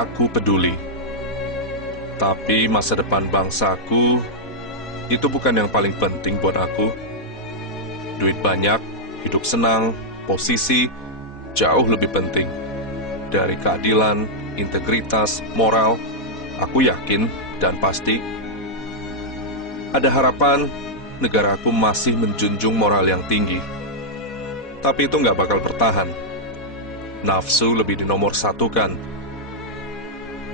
aku peduli. Tapi masa depan bangsaku itu bukan yang paling penting buat aku. Duit banyak, hidup senang, posisi jauh lebih penting. Dari keadilan, integritas, moral, aku yakin dan pasti ada harapan negaraku masih menjunjung moral yang tinggi. Tapi itu nggak bakal bertahan. Nafsu lebih dinomorsatukan.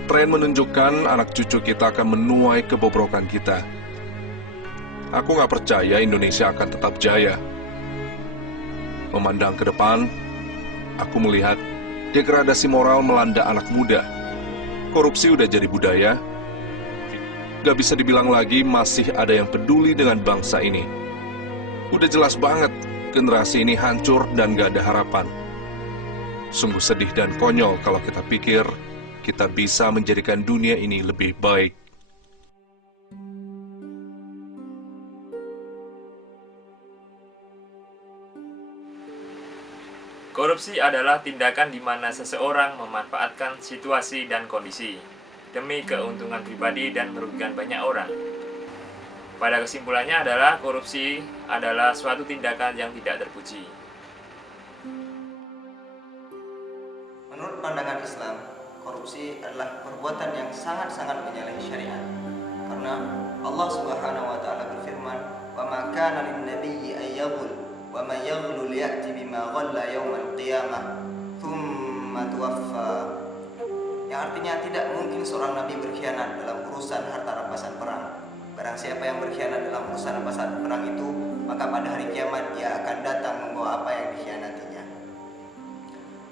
Tren menunjukkan anak cucu kita akan menuai kebobrokan kita. Aku nggak percaya Indonesia akan tetap jaya. Memandang ke depan, aku melihat degradasi moral melanda anak muda. Korupsi udah jadi budaya. Gak bisa dibilang lagi masih ada yang peduli dengan bangsa ini. Udah jelas banget generasi ini hancur dan gak ada harapan. Sungguh sedih dan konyol kalau kita pikir kita bisa menjadikan dunia ini lebih baik. Korupsi adalah tindakan di mana seseorang memanfaatkan situasi dan kondisi demi keuntungan pribadi dan merugikan banyak orang. Pada kesimpulannya adalah korupsi adalah suatu tindakan yang tidak terpuji. Menurut pandangan Islam, korupsi adalah perbuatan yang sangat-sangat menyalahi syariat. Karena Allah Subhanahu wa taala berfirman, "Wa ma kana lin-nabiyyi ay yaghul wa man yaghlul ya'ti bima ghalla yaumal qiyamah tsumma tuwaffa." Yang artinya tidak mungkin seorang nabi berkhianat dalam urusan harta rampasan perang. Barang siapa yang berkhianat dalam urusan rampasan perang itu, maka pada hari kiamat dia akan datang membawa apa yang dikhianatinya.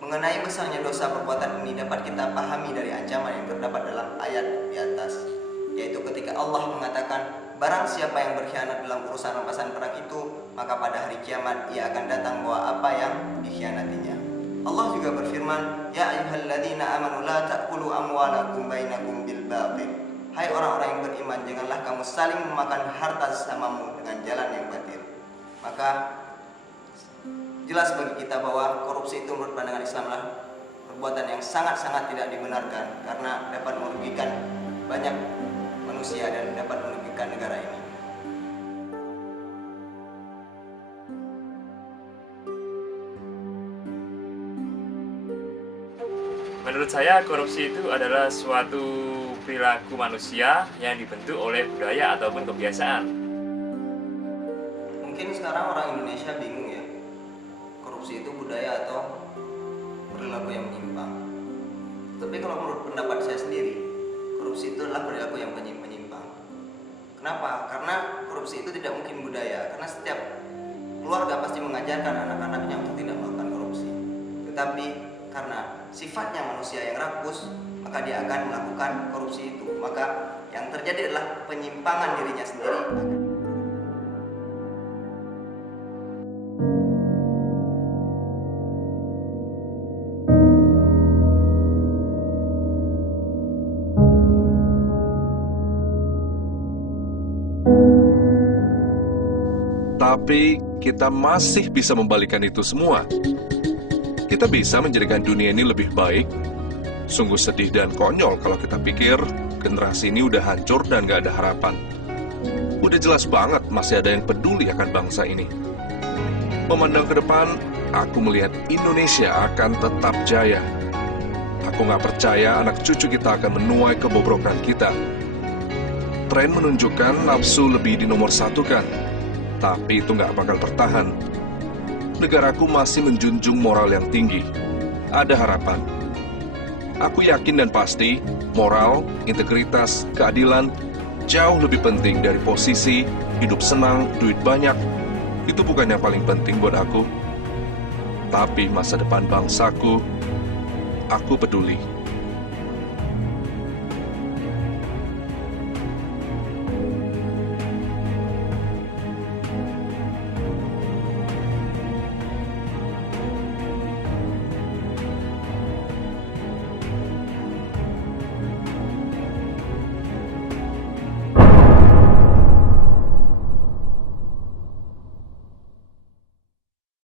Mengenai besarnya dosa perbuatan ini dapat kita pahami dari ancaman yang terdapat dalam ayat di atas, yaitu ketika Allah mengatakan, barang siapa yang berkhianat dalam urusan rampasan perang itu, maka pada hari kiamat ia akan datang membawa apa yang dikhianatinya. Allah juga berfirman, "Ya ayyuhalladzina amanu la ta'kulu amwalakum bainakum bil batil." Hai orang-orang yang beriman, janganlah kamu saling memakan harta sesamamu dengan jalan yang batil. Maka jelas bagi kita bahwa korupsi itu menurut pandangan Islam adalah perbuatan yang sangat-sangat tidak dibenarkan karena dapat merugikan banyak manusia dan dapat merugikan negara ini. Menurut saya, korupsi itu adalah suatu perilaku manusia yang dibentuk oleh budaya ataupun kebiasaan. Mungkin sekarang orang Indonesia bingung ya, korupsi itu budaya atau perilaku yang menyimpang. Tapi kalau menurut pendapat saya sendiri, korupsi itu adalah perilaku yang menyimpang. Kenapa? Karena korupsi itu tidak mungkin budaya, karena setiap keluarga pasti mengajarkan anak-anaknya untuk tidak melakukan korupsi. Tetapi karena sifatnya manusia yang rakus, maka dia akan melakukan korupsi itu. Maka yang terjadi adalah penyimpangan dirinya sendiri. Tapi kita masih bisa membalikan itu semua. Kita bisa menjadikan dunia ini lebih baik. Sungguh sedih dan konyol kalau kita pikir generasi ini udah hancur dan gak ada harapan. Udah jelas banget masih ada yang peduli akan bangsa ini. Memandang ke depan, aku melihat Indonesia akan tetap jaya. Aku gak percaya anak cucu kita akan menuai kebobrokan kita. Tren menunjukkan nafsu lebih dinomorsatukan. Tapi itu gak bakal bertahan. Negaraku masih menjunjung moral yang tinggi. Ada harapan. Aku yakin dan pasti, moral, integritas, keadilan jauh lebih penting dari posisi, hidup senang, duit banyak. Itu bukan yang paling penting buat aku. Tapi masa depan bangsaku, aku peduli.